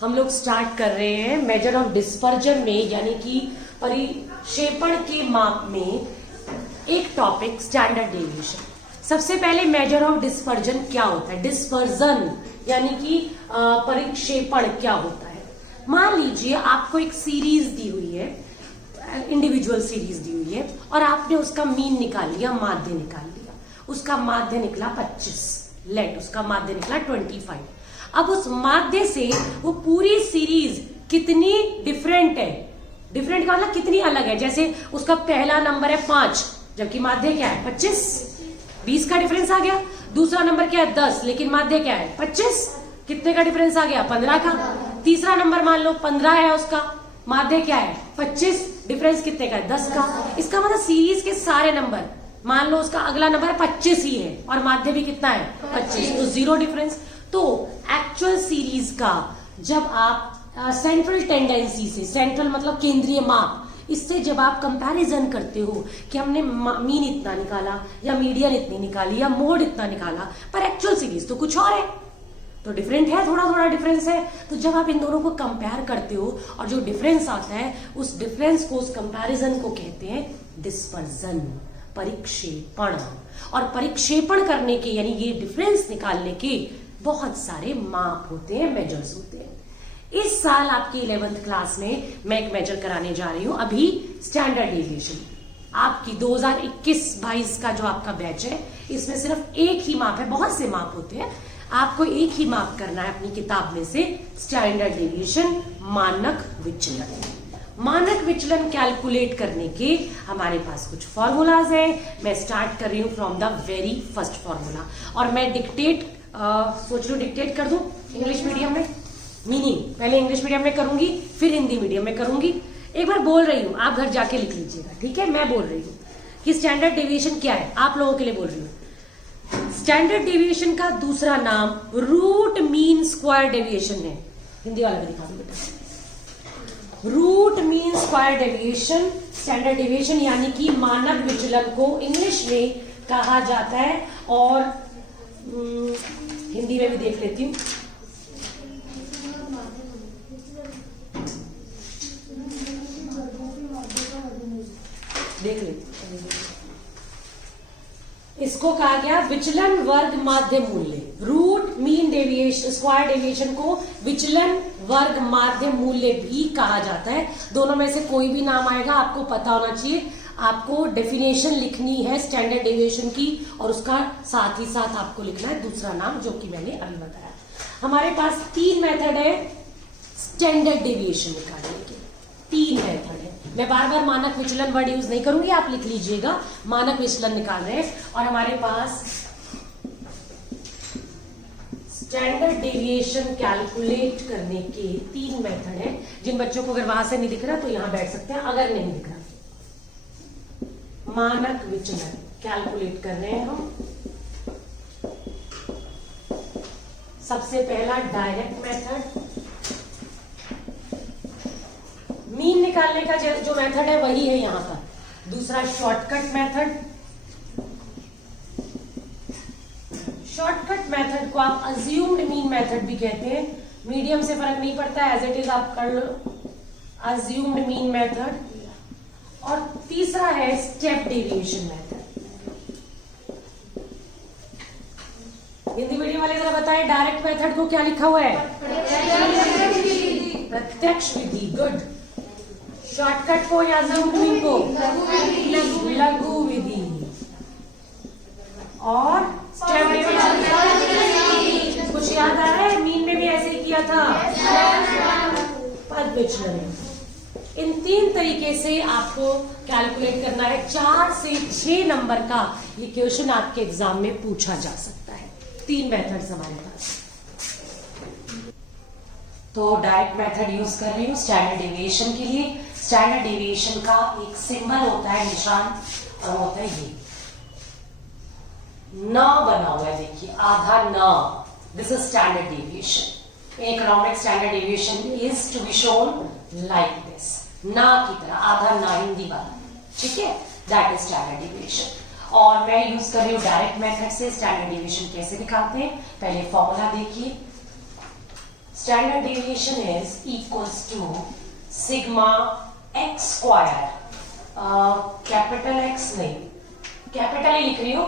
हम लोग स्टार्ट कर रहे हैं मेजर ऑफ डिस्पर्जन में, यानी कि परिक्षेपण के माप में एक टॉपिक स्टैंडर्ड डेविएशन। सबसे पहले मेजर ऑफ डिस्पर्जन क्या होता है, डिस्पर्जन यानी कि परिक्षेपण क्या होता है। मान लीजिए आपको एक सीरीज दी हुई है, इंडिविजुअल सीरीज दी हुई है, और आपने उसका मीन निकाल लिया, माध्य निकाल लिया। उसका माध्य निकला 25, लेट उसका माध्य निकला 25। अब उस माध्य से वो पूरी सीरीज कितनी डिफरेंट है, डिफरेंट का मतलब कितनी अलग है। जैसे उसका पहला नंबर है 5, जबकि माध्य क्या है 25, 20 का डिफरेंस आ गया। दूसरा नंबर क्या है 10, लेकिन माध्य क्या है 25, कितने का डिफरेंस आ गया 15 का। तीसरा नंबर मान लो 15 है, उसका माध्य क्या है 25, डिफरेंस कितने का है 10 का। इसका मतलब सीरीज के सारे नंबर, मान लो उसका अगला नंबर 25 ही है और माध्य भी कितना है 25, तो जीरो डिफरेंस। तो एक्चुअल सीरीज का जब आप सेंट्रल टेंडेंसी से, सेंट्रल मतलब केंद्रीय माप, इससे जब आप कंपैरिजन करते हो कि हमने मीन इतना निकाला या मीडियन इतनी निकाली या मोड इतना निकाला, पर एक्चुअल सीरीज तो कुछ और है, तो डिफरेंट है, थोड़ा थोड़ा डिफरेंस है। तो जब आप इन दोनों को कंपेयर करते हो और जो डिफरेंस आता है, उस डिफरेंस को, उस कंपैरिजन को कहते हैं डिस्पर्जन, परिक्षेपण। और परिक्षेपण करने के यानी ये डिफरेंस निकालने के बहुत सारे माप होते हैं, मेजर्स होते हैं। इस साल आपकी 11th क्लास में मैं एक मेजर कराने जा रही हूं, अभी स्टैंडर्ड डेविएशन। आपकी 2021-22 का जो आपका बैच है, इसमें सिर्फ एक ही माप है, बहुत से माप होते हैं, आपको एक ही माप करना है अपनी किताब में से, स्टैंडर्ड डेविएशन, मानक विचलन। मानक विचलन कैलकुलेट करने के हमारे पास कुछ फॉर्मूलाज हैं। मैं स्टार्ट कर रही हूं from the very first formula, और मैं डिक्टेट सोच रही हूँ डिक्टेट कर दूं इंग्लिश मीडियम में, मीनिंग पहले इंग्लिश मीडियम में करूंगी, फिर हिंदी मीडियम में करूंगी। एक बार बोल रही हूं, आप घर जाके लिख लीजिएगा, ठीक है। मैं बोल रही हूं कि स्टैंडर्ड डेविएशन क्या है, आप लोगों के लिए बोल रही हूं। स्टैंडर्ड डेविएशन का दूसरा नाम रूट मीन स्क्वायर डेविएशन है। हिंदी वाला भी दिखा दो बेटा। Root mean square deviation, standard deviation यानी कि मानक विचलन को इंग्लिश में कहा जाता है, और हिंदी में भी देख लेती हूं। देख लेती, इसको कहा गया विचलन वर्ग माध्य मूल्य। Root mean deviation, square deviation को विचलन वर्ग माध्य मूल्य भी कहा जाता है। दोनों में से कोई भी नाम आएगा आपको पता होना चाहिए। आपको डेफिनेशन लिखनी है स्टैंडर्ड डेविएशन की, और उसका साथ ही साथ आपको लिखना है दूसरा नाम, जो कि मैंने अभी बताया। हमारे पास 3 मेथड है स्टैंडर्ड डेविएशन निकालने के, 3 मेथड है। मैं बार बार मानक विचलन वर्ड यूज नहीं करूंगी, आप लिख लीजिएगा। मानक विचलन निकाल रहे हैं, और हमारे पास स्टैंडर्ड डेविएशन कैलकुलेट करने के 3 मेथड है। जिन बच्चों को अगर वहां से नहीं दिख रहा तो यहां बैठ सकते हैं, अगर नहीं दिख रहा। मानक विचलन कैलकुलेट कर रहे हैं हम। सबसे पहला डायरेक्ट मेथड, मीन निकालने का जो मेथड है वही है यहां पर। दूसरा शॉर्टकट मेथड, शॉर्टकट मेथड को आप अज्यूम्ड मीन मेथड भी कहते हैं, मीडियम से फर्क नहीं पड़ता है, एज इट इज आप कर लो, अज्यूम्ड मीन मेथड। और तीसरा है step deviation method. Hindi medium वाले जरा बताएं, डायरेक्ट मेथड को क्या लिखा हुआ है, प्रत्यक्ष विधि, गुड। शॉर्टकट को या अज्यूम्ड मीन को लघु विधि, और स्टेप डेविएशन कुछ याद आ रहा है, मीन में भी ऐसे ही किया था, पद विचलन। इन 3 तरीके से आपको कैलकुलेट करना है। 4 से 6 नंबर का ये क्वेश्चन आपके एग्जाम में पूछा जा सकता है। 3 मेथड्स हमारे पास। तो डायरेक्ट मेथड यूज कर रही हूँ स्टैंडर्ड डेविएशन के लिए। स्टैंडर्ड डेविएशन का एक सिंबल होता है, निशान, और होता है ये न बना हुआ है, देखिए आधा न। This is standard deviation. Economic standard deviation is to be shown like this, ना की तरह, आधा ना, हिंदी वाला, ठीक है, दैट इज स्टैंडर्ड डेविएशन। और मैं यूज कर रही हूँ डायरेक्ट मेथड से। स्टैंडर्ड डेविएशन कैसे निकालते हैं, पहले फॉर्मूला देखिए। Standard deviation is equals to sigma x square, capital x नहीं, कैपिटल ही लिख रही हूं,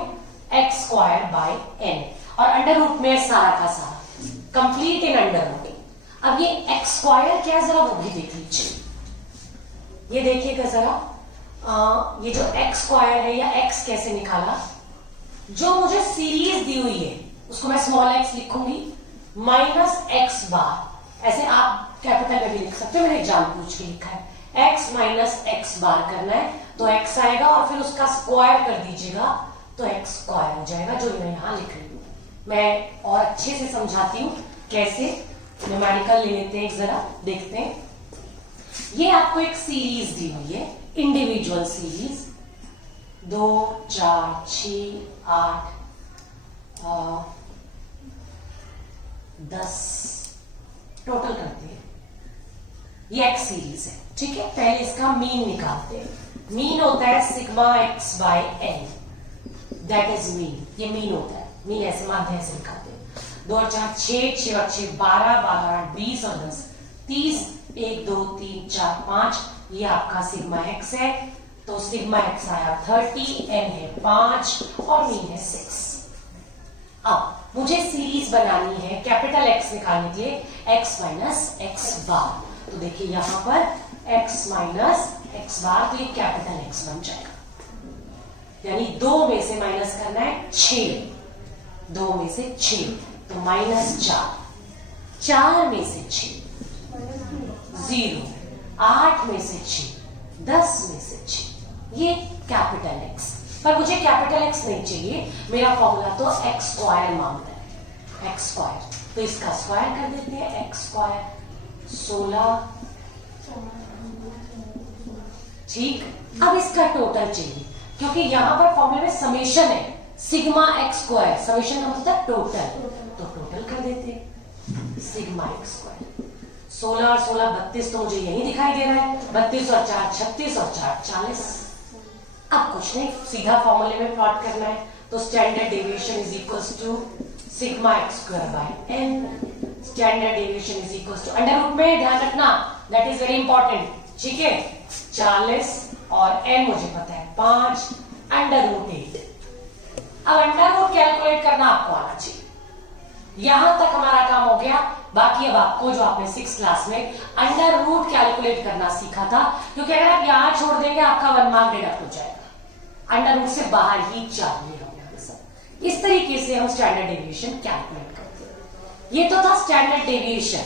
एक्स स्क्वायर बाय एन, और अंडर रूट में सारा का सारा, कंप्लीट इन अंडर रूट। अब ये एक्स स्क्वायर क्या है जरा वो भी देख लीजिए, ये देखिएगा जरा, ये जो एक्स स्क्वायर है या एक्स कैसे निकाला, जो मुझे सीरीज दी हुई है उसको मैं स्मॉल एक्स लिखूंगी, माइनस एक्स बार, ऐसे आप कैपिटल में भी लिख सकते हो, मैंने जानबूझ के लिखा है, एक्स माइनस एक्स बार करना है तो एक्स आएगा और फिर उसका स्क्वायर कर दीजिएगा तो एक्स स्क्वायर हो जाएगा, जो मैं यहां लिख रही हूं। मैं और अच्छे से समझाती हूं कैसे, न्यूमेरिकल ले लेते हैं जरा, देखते हैं। ये आपको एक सीरीज दी हुई है, इंडिविजुअल सीरीज, 2 4 6 8 10 टोटल करते हैं, ये एक्स सीरीज है, ठीक है। पहले इसका मीन निकालते हैं, मीन होता है sigma x by n, that is mean, ये मीन होता है, मीन ऐसे मानते हैं, ऐसे निकालते हैं, 2 और 4 6 6 और 6 12 12 8 20 और 10 30, 1 2 3 4 5, ये आपका सिग्मा एक्स है, तो सिग्मा एक्स आया 30, एन है 5 और मीन है 6। अब मुझे सीरीज बनानी है, कैपिटल एक्स निकालने के लिए, एक्स माइनस एक्स बार, तो देखिए यहां पर एक्स माइनस एक्स बार, तो ये कैपिटल एक्स बन जाएगा, यानी 2 में से माइनस करना है 6, 2 में से 6 तो माइनस 4, 4 में से 6 0, 8 में से 6, 10 में से 6, ये कैपिटल एक्स। पर मुझे कैपिटल एक्स नहीं चाहिए, मेरा फॉर्मूला तो एक्स स्क्वायर मांगता है, एक्स स्क्वायर, तो इसका स्क्वायर कर देते हैं, एक्स स्क्वायर 16, ठीक। अब इसका टोटल चाहिए, क्योंकि यहां पर फॉर्मूले में समेशन है, सिग्मा एक्स स्क्वायर, समेशन का मतलब टोटल, तो टोटल कर देते हैं, सिग्मा एक्स स्क्वायर 16 और 16 32, तो मुझे यही दिखाई दे रहा है, 32 और 4 36 और 4 40। अब कुछ नहीं, सीधा फॉर्मूले में प्लॉट करना है, तो standard deviation is equals to sigma x square by n, standard deviation is equals to, under root में ध्यान रखना, दैट इज वेरी इंपॉर्टेंट, ठीक है, 40 और एन मुझे पता है 5, अंडर रूट 8। अब अंडर रूट कैलकुलेट करना आपको आना चाहिए, यहां तक हमारा काम हो गया। बाकी अब आपको, जो आपने 6th क्लास में अंडर रूट कैलकुलेट करना सीखा था, क्योंकि अगर आप यहां छोड़ देंगे आपका 1 मार्क डिडक्ट हो जाएगा, अंडर रूट से बाहर ही चाहिए हमें सब। इस तरीके से हम स्टैंडर्ड डेविएशन कैलकुलेट करते हैं। ये तो था स्टैंडर्ड डेविएशन,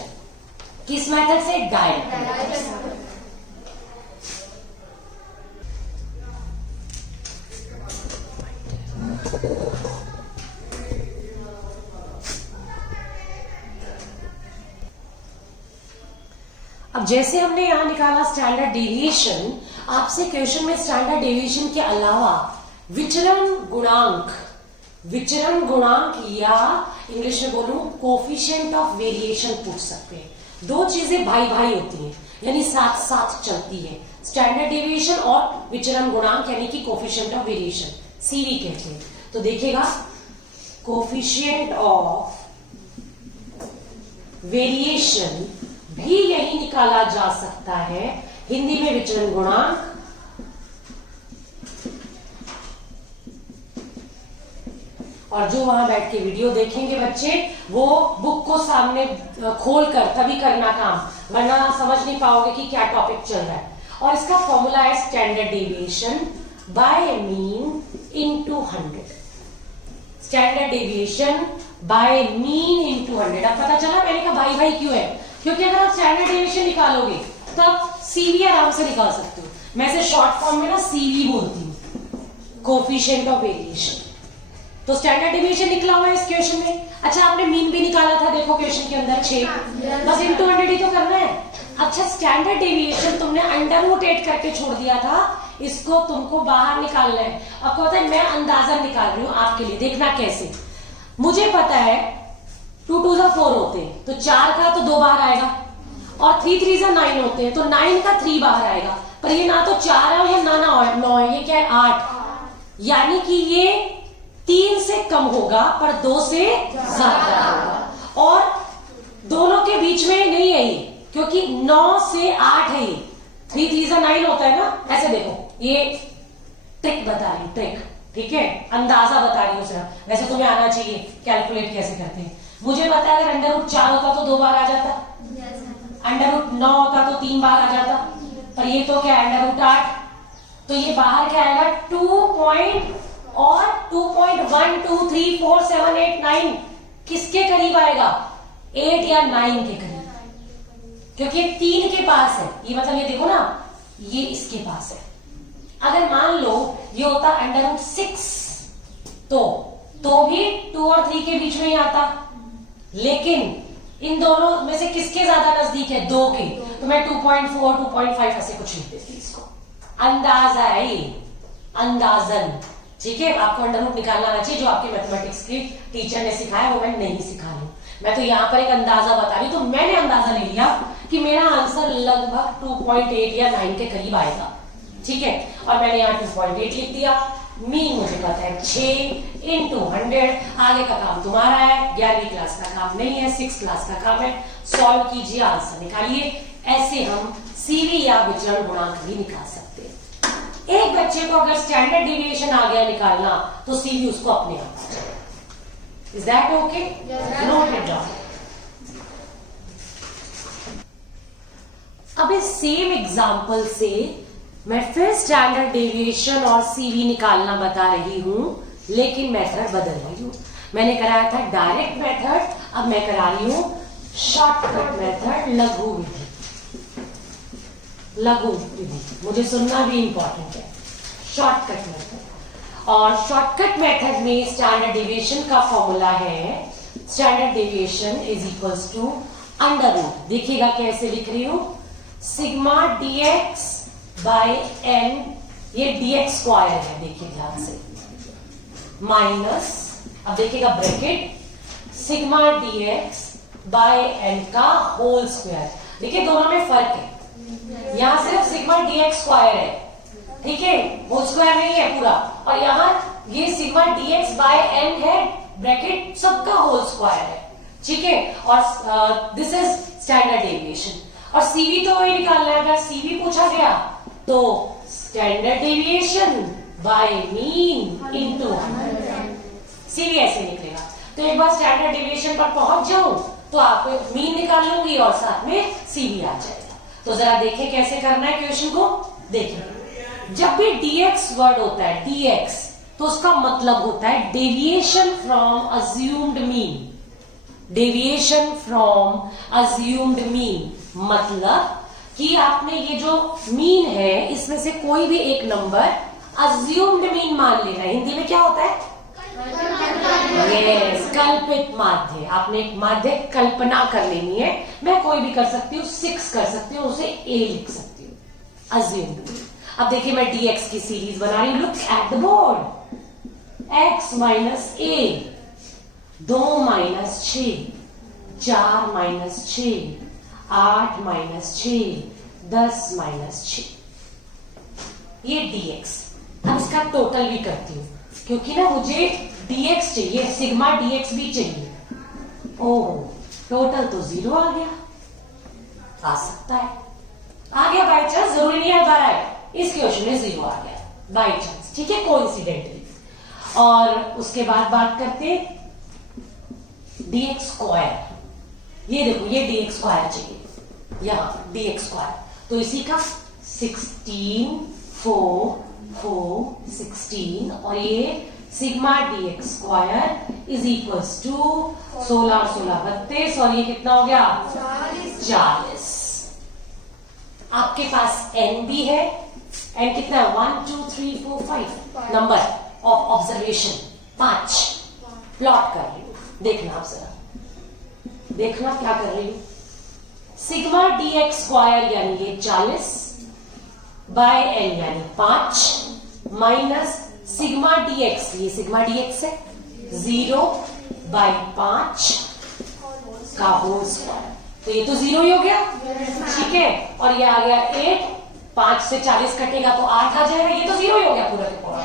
किस मेथड से, डायरेक्ट। अब जैसे हमने यहां निकाला स्टैंडर्ड डेविएशन, आपसे क्वेश्चन में स्टैंडर्ड डेविएशन के अलावा विचरण गुणांक, विचरण गुणांक या इंग्लिश में बोलूं कोफिशिएंट ऑफ वेरिएशन पूछ सकते हैं। 2 चीजें भाई भाई होती हैं, यानी साथ साथ चलती है, स्टैंडर्ड डेविएशन और विचरण गुणांक, यानी कि कोफिशिएंट ऑफ वेरिएशन, सीवी कहते हैं। तो देखिएगा, कोफिशिएंट ऑफ वेरिएशन भी यही निकाला जा सकता है, हिंदी में विचरण गुणांक, और जो वहां बैठ के वीडियो देखेंगे बच्चे, वो बुक को सामने खोलकर तभी करना काम, वरना समझ नहीं पाओगे कि क्या टॉपिक चल रहा है। और इसका फॉर्मूला है standard deviation by mean into 100, standard deviation by mean into 100। अब पता चला मैंने कहा भाई भाई क्यों है, क्योंकि अगर आप स्टैंडर्ड डेविएशन निकालोगे तब सीवी आराम से निकाल सकते हो। मैं इसे शॉर्ट फॉर्म में ना सीवी बोलती हूँ, कोफिशिएंट ऑफ वेरिएशन। तो स्टैंडर्ड डेविएशन निकला हुआ है इस क्वेश्चन में। अच्छा, आपने मीन भी निकाला था, देखो क्वेश्चन के अंदर 6, बस इनटू 100 ही तो करना है। अच्छा, स्टैंडर्ड डेविएशन तुमने अंडर रूट 8 करके छोड़ दिया था, इसको तुमको बाहर निकालना है। आपको पता है मैं अंदाजा निकाल रही हूँ आपके लिए, देखना कैसे। मुझे पता है 2 2 4 होते हैं, तो 4 का तो 2 बाहर आएगा, और 3 3 9 होते हैं, तो 9 का 3 बाहर आएगा। पर ये ना तो 4 है या ना 9 है, ये क्या है 8, यानी कि ये 3 से कम होगा पर 2 से ज्यादा होगा। और दोनों के बीच में नहीं है ये, क्योंकि 9 से 8 है ये, 3 3 9 होता है ना। ऐसे देखो, ये ट्रिक बता रही हूं, ट्रिक, ठीक है, अंदाजा बता रही हूं सिर्फ। वैसे तुम्हें आना चाहिए कैलकुलेट कैसे करते हैं। मुझे पता है अगर अंडर रूट 4 होता तो 2 बार आ जाता, अंडर रूट 9 होता तो 3 बार आ जाता, पर ये तो क्या है अंडर रूट 8, तो ये बाहर क्या आएगा 2 और 2.1 2 3 4 7 8 9 किसके करीब आएगा, 8 या 9 के करीब, क्योंकि 3 के पास है ये, मतलब ये देखो ना, ये इसके पास है। अगर मान लो ये होता अंडर रूट 6 तो भी 2 और 3 के बीच में ही आता, लेकिन इन दोनों में से किसके ज्यादा नजदीक है, 2 के, तो मैं 2.4 2.5 ऐसे कुछ लिख देती हूँ। इसको अंदाजा है ये, अंदाजन, ठीक है। आपको अंडर रूट निकालना आना चाहिए, जो आपके मैथमेटिक्स की टीचर ने सिखाया वो मैं नहीं सिखा रही हूं, मैं तो यहाँ पर एक अंदाजा बता रही हूँ। तो मैंने अंदाजा ले लिया कि मेरा आंसर लगभग 2.8 या 9 के करीब आएगा, ठीक है, और मैंने यहाँ 2.8 लिख दिया। मीन मुझे पता है 6 into 100। आगे का काम तुम्हारा है, 11वीं क्लास का काम नहीं है, 6th क्लास का काम है। सॉल्व कीजिए, आंसर निकालिए। ऐसे हम सीवी या विचलन गुणांक भी निकाल सकते हैं। एक बच्चे को अगर स्टैंडर्ड डिविएशन आ गया निकालना तो सीवी उसको अपने आप आ जाएगा। Is that okay? Note it down. अब इस सेम एग्जांपल से मैं फिर स्टैंडर्ड डेविएशन और सीवी निकालना बता रही हूं, लेकिन मेथड बदल रही हूं। मैंने कराया था डायरेक्ट मेथड, अब मैं करा रही हूं शॉर्टकट मेथड, लघु विधि। लघु विधि मुझे सुनना भी इंपॉर्टेंट है, शॉर्टकट मेथड। और शॉर्टकट मेथड में स्टैंडर्ड डेविएशन का फॉर्मूला है, standard deviation is equals to under root, देखिएगा कैसे लिख रही हूं, सिग्मा dx बाय n, ये dx स्क्वायर है, देखिए ध्यान से, माइनस, अब देखिएगा bracket, sigma dx by n का होल स्क्वायर। देखिए दोनों में फर्क है, यहां सिर्फ सिग्मा dx स्क्वायर है, ठीक है, होल स्क्वायर नहीं है पूरा, और यहां ये सिग्मा dx बाय n है, ब्रैकेट सबका होल स्क्वायर है, ठीक है। और दिस इज स्टैंडर्ड डेविएशन। और सीवी तो वही निकालना है, अगर सीवी पूछा गया तो standard deviation by mean into CV ऐसे निकलेगा। तो एक बार स्टैंडर्ड डेविएशन पर पहुंच जाऊं तो आप मीन निकाल लूंगी और साथ में सीवी आ जाएगा। तो जरा देखें कैसे करना है क्वेश्चन को। देखें, जब भी dx वर्ड होता है, dx, तो उसका मतलब होता है deviation from assumed mean. Deviation from assumed mean मतलब कि आपने ये जो मीन है इसमें से कोई भी एक नंबर अज्यूम्ड मीन मान लेना है। हिंदी में क्या होता है? यस, कल्पित माध्य। आपने एक माध्य कल्पना कर लेनी है। मैं कोई भी कर सकती हूँ, 6 कर सकती हूँ, उसे a लिख सकती हूँ, अज्यूम्ड मीन। अब देखिए मैं dx की सीरीज बना रही हूँ, look at the board. x minus a, 2 minus 6, 4 minus 6, 8 minus 6, 10 minus 6, ये dx। अब इसका टोटल भी करती हूं, क्योंकि ना मुझे dx चाहिए, सिग्मा dx भी चाहिए। ओह, टोटल तो 0 आ गया, आ सकता है, आ गया बाई चांस, जरूरी नहीं है बार आए, इस क्वेश्चन में 0 आ गया बाई चांस, ठीक है, कोइंसिडेंटली। और उसके बाद बात करते dx स्क्वायर। ये देखो, ये dx स्क्वायर चाहिए, यहां dx स्क्वायर, तो इसी का 16 4 4 16, और ये sigma dx square is equals to 16 और 16 32, और ये कितना हो गया 40। आपके पास n भी है, n कितना है 1 2 3 4 5 नंबर ऑफ ऑब्जर्वेशन, 5 प्लॉट कर रही हूं। देखना आप जरा, देखना क्या कर रही हूं। सिग्मा dx स्क्वायर यानी ये 40 बाय n यानी 5 माइनस सिग्मा dx, ये सिग्मा dx है 0 बाय 5 का होल स्क्वायर, तो ये तो 0 ही हो गया, ठीक है। और ये आ गया 8, 5 से 40 कटेगा तो 8 आ जाएगा, ये तो 0 ही हो गया पूरा के पूरा।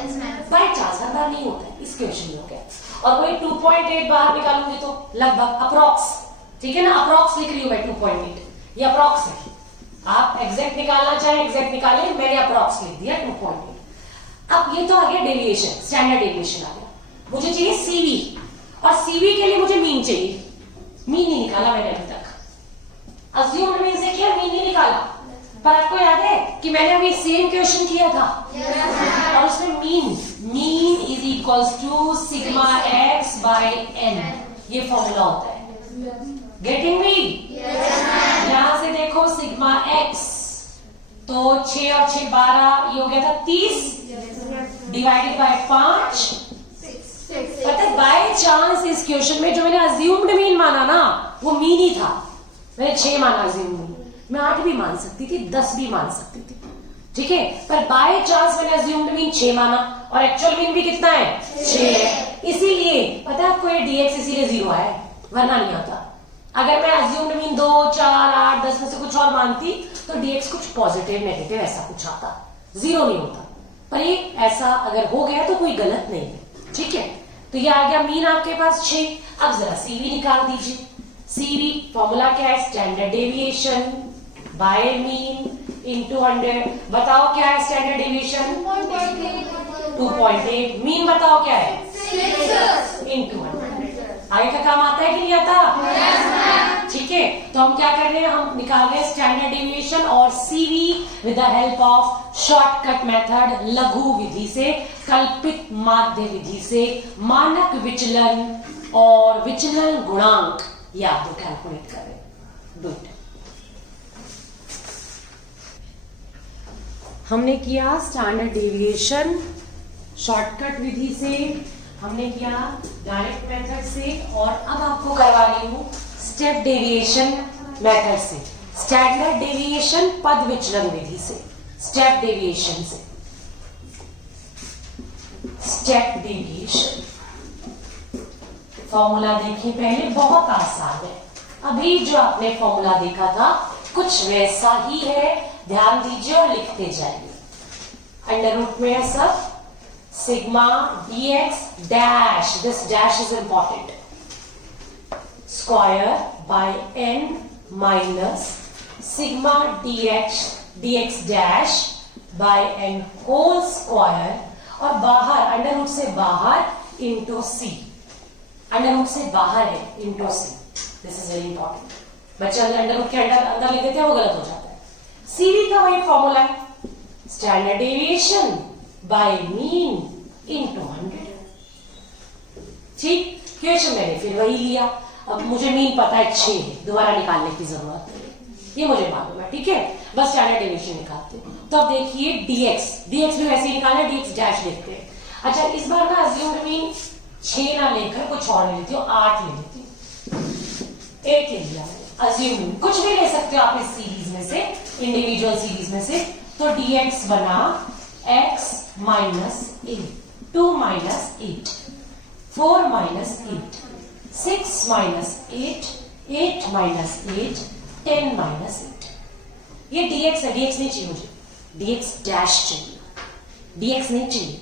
बाय चांस हर बार नहीं होता है, इस क्वेश्चन में हो गया। और वही 2.8 बाहर निकालूंगी तो लगभग अप्रॉक्स ठीक है ना, अप्रॉक्स लिख रही हूं मैं 2.8, ये अप्रॉक्स है, आप एग्जैक्ट निकालना चाहे एग्जैक्ट निकालिए, मैंने अप्रॉक्स लिख दिया 2.8। अब ये तो आ गया डेविएशन, स्टैंडर्ड डेविएशन आ गया, मुझे चाहिए सीवी, और सीवी के लिए मुझे मीन चाहिए, मीन नहीं निकाला मैंने अभी तक, अज्यूम्ड मीन से किया, मीन नहीं निकाला, पर आपको याद है कि मैंने अभी सेम क्वेश्चन किया था, और उसमें mean is equals to sigma x by n, ये फॉर्मूला होता है, गेटिंग मी? यहां से देखो सिग्मा एक्स, तो 6 और 6 12, ये हो गया था 30 डिवाइडेड बाय 5, पता है बाय चांस इस क्वेश्चन में जो मैंने अज्यूम्ड मीन माना ना, वो मीन ही था, मैंने 6 माना अज्यूम्ड मीन, मैं 8 भी मान सकती थी, 10 भी मान सकती थी, ठीक है, पर बाय चांस मैंने अज्यूम्ड मीन 6 माना, और एक्चुअल मीन भी कितना है? 6 है, इसीलिए पता है आपको ये dx इसीलिए 0 है, वरना नहीं आता। अगर मैं अज्यूम्ड मीन 2 4 8 10 में से कुछ और मानती तो dx कुछ पॉजिटिव नेगेटिव ऐसा कुछ आता, 0 नहीं होता, पर ये ऐसा अगर हो गया तो कोई गलत नहीं है, ठीक है। तो ये आ गया मीन आपके पास 6, अब जरा सीवी निकाल दीजिए, सीवी फॉर्मूला क्या है? Standard deviation by mean into 100, बताओ क्या है स्टैंडर्ड डेविएशन? 2.8, मीन बताओ क्या है? 6 इनटू 100, आगे का काम आता है कि नहीं आता? ठीक है, तो हम क्या कर रहे हैं, हम निकाल रहे हैं स्टैंडर्ड डेविएशन और CV with the help of shortcut method, लघु विधि से, कल्पित माध्य विधि से, मानक विचलन और विचलन गुणांक, ये आप दो कैलकुलेट कर रहे हैं। गुड, हमने किया स्टैंडर्ड डेविएशन शॉर्टकट विधि से, हमने किया डायरेक्ट मेथड से, और अब आपको करवा रही हूं स्टेप डेविएशन मेथड से, स्टैंडर्ड डेविएशन पद विचलन विधि से, स्टेप डेविएशन से, स्टेप डेविएशन फॉर्मूला देखिए पहले, बहुत आसान है, अभी जो आपने फॉर्मूला देखा था कुछ वैसा ही है, ध्यान दीजिए और लिखते जाइए। अंडर रूट में है सब, sigma dx dash, this dash is important, square by n minus sigma dx dash by n whole square, और बाहर अंडर रूट से बाहर इंटू सी, अंडर रूट से बाहर है into c, this is very important, बच्चे अंडर रूट के अंदर लिख देते हैं, वो गलत हो जाता है। सीवी का वही फॉर्मूला है, standard deviation by mean into 100, ठीक, क्वेश्चन मैंने फिर वही लिया, अब मुझे मीन पता है 6 है, दोबारा निकालने की जरूरत नहीं, ये मुझे मालूम है, ठीक है, बस स्टैंडर्ड डेविएशन निकालते हैं। तो अब देखिए dx भी वैसे ही निकालना, dx डैश देखते हैं। अच्छा, इस बार ना अज्यूम्ड मीन 6 ना लेकर कुछ और ले लेती हूँ, 8 ले लेती हूँ, 8 ले लिया अज्यूम, कुछ भी ले सकते हो आप इस सीरीज में से, इंडिविजुअल सीरीज में से, तो dx बना x minus 8, 2 minus 8, 4 minus 8, 6 minus 8, 8 minus 8, 10 minus 8, ये dx है, dx नहीं चाहिए मुझे, dx डैश चाहिए, dx नहीं चाहिए,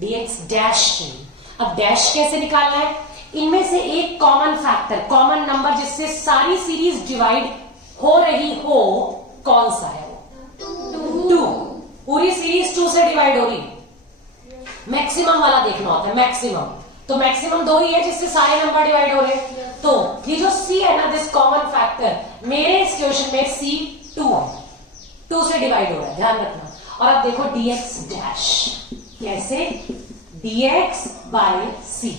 dx डैश चाहिए। अब डैश कैसे निकालना है? इनमें से एक कॉमन फैक्टर, कॉमन नंबर जिससे सारी सीरीज डिवाइड हो रही हो, कौन सा है वो? 2, पूरी सीरीज 2 से डिवाइड हो रही, मैक्सिमम वाला देखना होता है, मैक्सिमम, तो मैक्सिमम 2 ही है जिससे सारे नंबर डिवाइड हो रहे हैं, तो ये जो c है ना, दिस कॉमन फैक्टर, मेरे इस क्वेश्चन में c 2 है, 2 से डिवाइड हो रहा है, ध्यान रखना। और अब देखो dx डैश, कैसे? dx by c,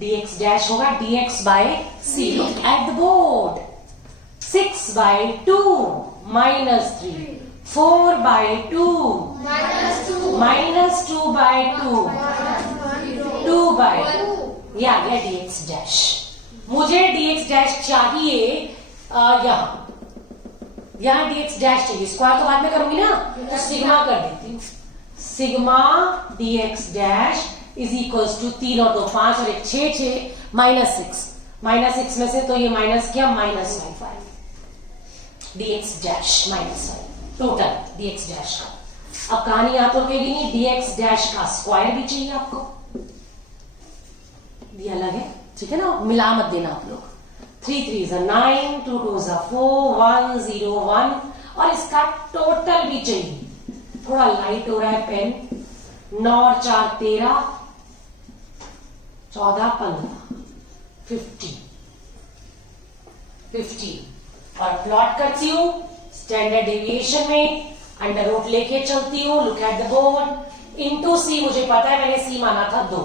dx dash होगा dx by c, look at the board, 6 by 2 minus 3, 4 by 2 minus 2 by 2, 2 by 2, ये आ गया dx डैश। मुझे dx डैश चाहिए यहां dx डैश चाहिए, स्क्वायर तो बाद में करूंगी ना, तो सिग्मा कर देती हूँ, sigma dx dash is equals to 3 और 2 5 और 1 6 6 माइनस 6 में से तो ये माइनस क्या, minus 5 dx dash minus 5 total dx dash का। अब कहानी यहां तो कहेगी नहीं, dx डैश का स्क्वायर भी चाहिए आपको, ये अलग है, ठीक है ना, मिला मत देना आप लोग, 3 3 9, 2 2 4, 1 0 1 और इसका टोटल भी चाहिए। थोड़ा लाइट हो रहा है पेन। 9 और 4 13, 14 15, 15 और प्लॉट करती हूं स्टैंडर्ड डेविएशन में, अंडर रूट लेके चलती हूँ। Look at the board. Into C मुझे पता है, मैंने सी माना था 2,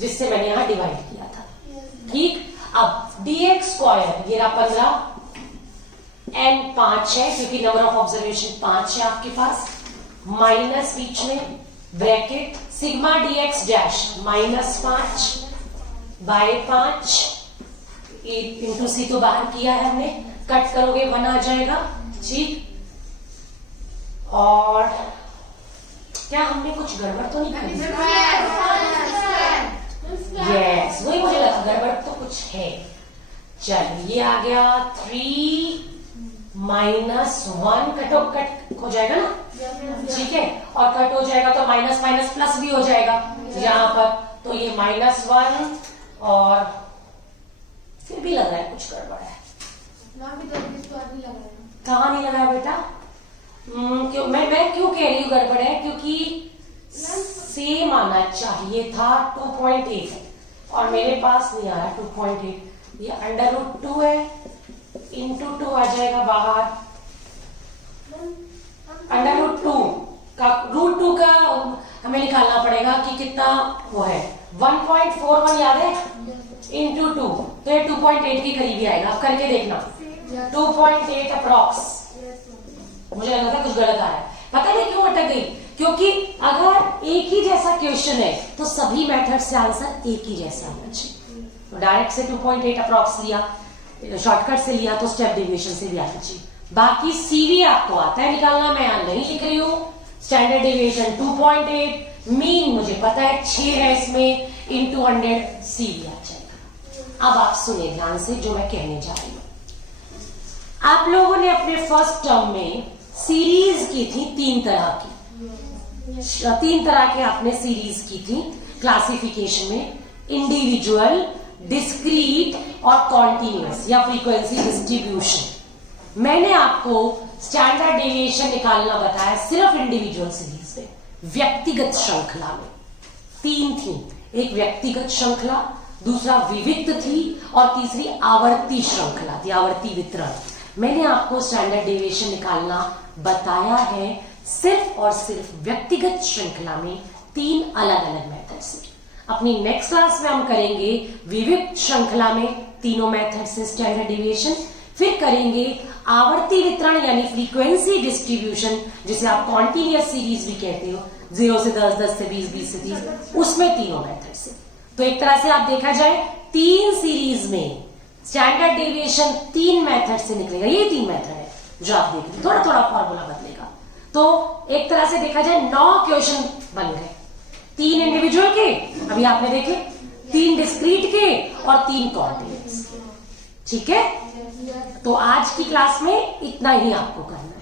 जिससे मैंने यहां डिवाइड किया था। ठीक, अब dx स्क्वायर ये रहा 15, n 5 है क्योंकि नंबर ऑफ ऑब्जर्वेशन 5 है आपके पास, माइनस बीच में bracket sigma dx dash -5 by 5 into C तो बाहर किया है हमने, कट करोगे 1 आ जाएगा। ठीक, और क्या हमने कुछ गड़बड़ तो नहीं करी? यस, वही मुझे लगा गड़बड़ तो कुछ है। चलिए ये आ गया 3 -1 कट हो जाएगा ना, ठीक है, और कट हो जाएगा तो माइनस माइनस प्लस भी हो जाएगा यहाँ पर, तो ये -1 और फिर भी लग रहा है कुछ गड़बड़ है। कहाँ नहीं लगा है बेटा? क्यों मैं क्यों कह रही हूँ गड़बड़ है? क्योंकि सेम आना चाहिए था 2.8 और मेरे पास नहीं आ रहा 2.8। ये अंडर रूट 2 है, इंटू 2 आ जाएगा बाहर। अंडर रूट 2 का रूट 2 का हमें निकालना पड़ेगा कि कितना वो है, 1.41 याद है, इंटू 2 तो ये 2.8 के करीब ही आएगा। आप करके देखना, 2.8 अप्रॉक्स। मुझे लगा था कुछ गलत आ रहा है, पता नहीं क्यों अटक गई, क्योंकि अगर एक ही जैसा क्वेश्चन है तो सभी मेथड से आंसर एक ही जैसा होना चाहिए। तो डायरेक्ट से 2.8 अप्रॉक्स लिया, शॉर्टकट से लिया तो स्टेप डेविएशन से भी आना चाहिए। बाकी सीवी आपको आता है निकालना, मैं यहां नहीं लिख रही हूँ। स्टैंडर्ड डेविएशन 2.8, मीन मुझे पता है 6 है इसमें, इंटू 100 सीवी आ जाएगा। अब आप सुनिए ध्यान से जो मैं कहने जा रही हूँ। आप लोगों ने अपने फर्स्ट टर्म में सीरीज की थी 3 तरह की, 3 तरह के आपने सीरीज की थी क्लासिफिकेशन में, इंडिविजुअल, डिस्क्रीट और कॉन्टिन्यूअस या फ्रीक्वेंसी डिस्ट्रीब्यूशन। मैंने आपको स्टैंडर्ड डेविएशन निकालना बताया सिर्फ इंडिविजुअल सीरीज में, व्यक्तिगत श्रृंखला में 3 थी। एक व्यक्तिगत श्रृंखला, दूसरा विविक्त थी और तीसरी आवर्ती श्रृंखला थी, आवर्ती वितरण। मैंने आपको स्टैंडर्ड डेविएशन निकालना बताया है सिर्फ और सिर्फ व्यक्तिगत श्रृंखला में 3 अलग अलग मेथड से। अपनी नेक्स्ट क्लास में हम करेंगे विविक्त श्रृंखला में तीनों मेथड से स्टैंडर्ड डेविएशन, फिर करेंगे आवर्ती वितरण यानी फ्रीक्वेंसी डिस्ट्रीब्यूशन, जिसे आप कॉन्टिन्यूअस सीरीज भी कहते हो, 0 से 10, 10 से 20, 20 से 30, उसमें तीनों मेथड से। तो एक तरह से आप देखा जाए 3 सीरीज में स्टैंडर्ड डेविएशन 3 मेथड से निकलेगा। ये 3 मेथड है जो आप देख रहे, थोड़ा थोड़ा फॉर्मूला बदलेगा। तो एक तरह से देखा जाए 9 क्वेश्चन बन गए, 3 इंडिविजुअल के अभी आपने देखे, 3 डिस्क्रीट के और 3 कॉन्टिन्यूअस के। ठीक है, तो आज की क्लास में इतना ही आपको करना है।